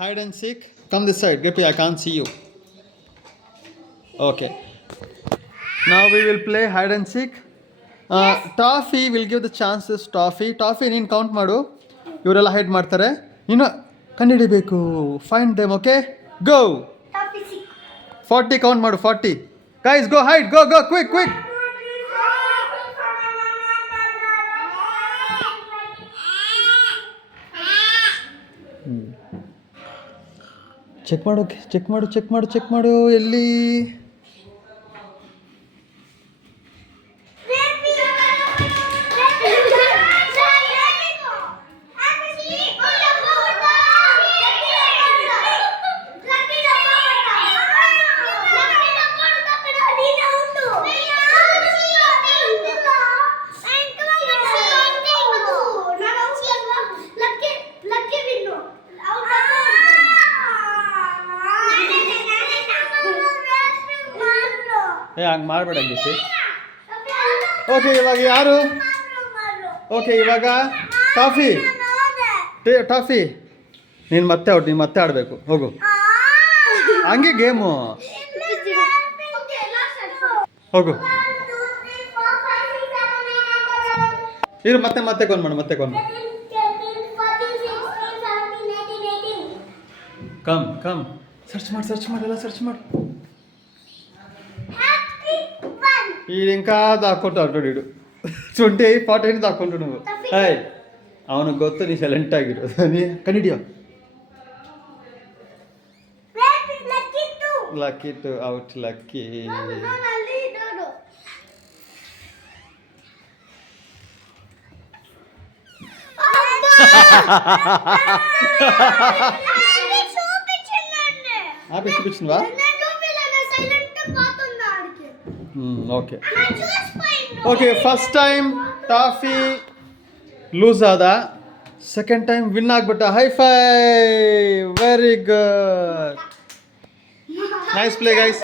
hide and seek. Come this side. Gepi, I can't see you. Okay. Now we will play hide and seek. Toffee will give the chances. Toffee ನೀನು count ಮಾಡು. ಇವರೆಲ್ಲ hide ಮಾಡ್ತಾರೆ. ನೀನು ಕಂಡುಹಿಡಿಬೇಕು. Find them. Okay go. 40 count ಮಾಡು. 40. Guys ಗೋ hide. ಗೋ quick. Check ಮಾಡು ಎಲ್ಲಿ. ಹಂಗೆ ಮಾಡಬೇಡ ಗಿಸಿ. ಓಕೆ ಇವಾಗ ಯಾರು? ಓಕೆ ಇವಾಗ ಟಾಫಿ ನೀನು ಮತ್ತೆ ಆಡಬೇಕು. ಹೋಗು ಹಂಗೆ ಗೇಮು. ಹೋಗು ಇರು. ಮತ್ತೆ ಕೊಂಡ್ ಮಾಡು. ಕಮ್ ಸರ್ಚ್ ಮಾಡಿ ಎಲ್ಲ ಸರ್ಚ್ ಮಾಡು. ಈಗ ఇంకా దాక్కుంటూ అంటాడు 20 40 దాక్కుంటు నువ్వు. ಹಾಯ್ ಅವನಿಗೆ ಗೊತ್ತು ನೀ ಸೈಲೆಂಟ್ ಆಗಿರೋದು. ನೀ ಕಂಡಿಡಿಯೋ. Lucky two out. ಲಕ್ಕಿ చూపించిందా? Okay first time toffee lose ಆದ. ಸೆಕೆಂಡ್ ಟೈಮ್ ವಿನ್ ಆಗ್ಬಿಟ್ಟ. High five. Very good. Nice play guys.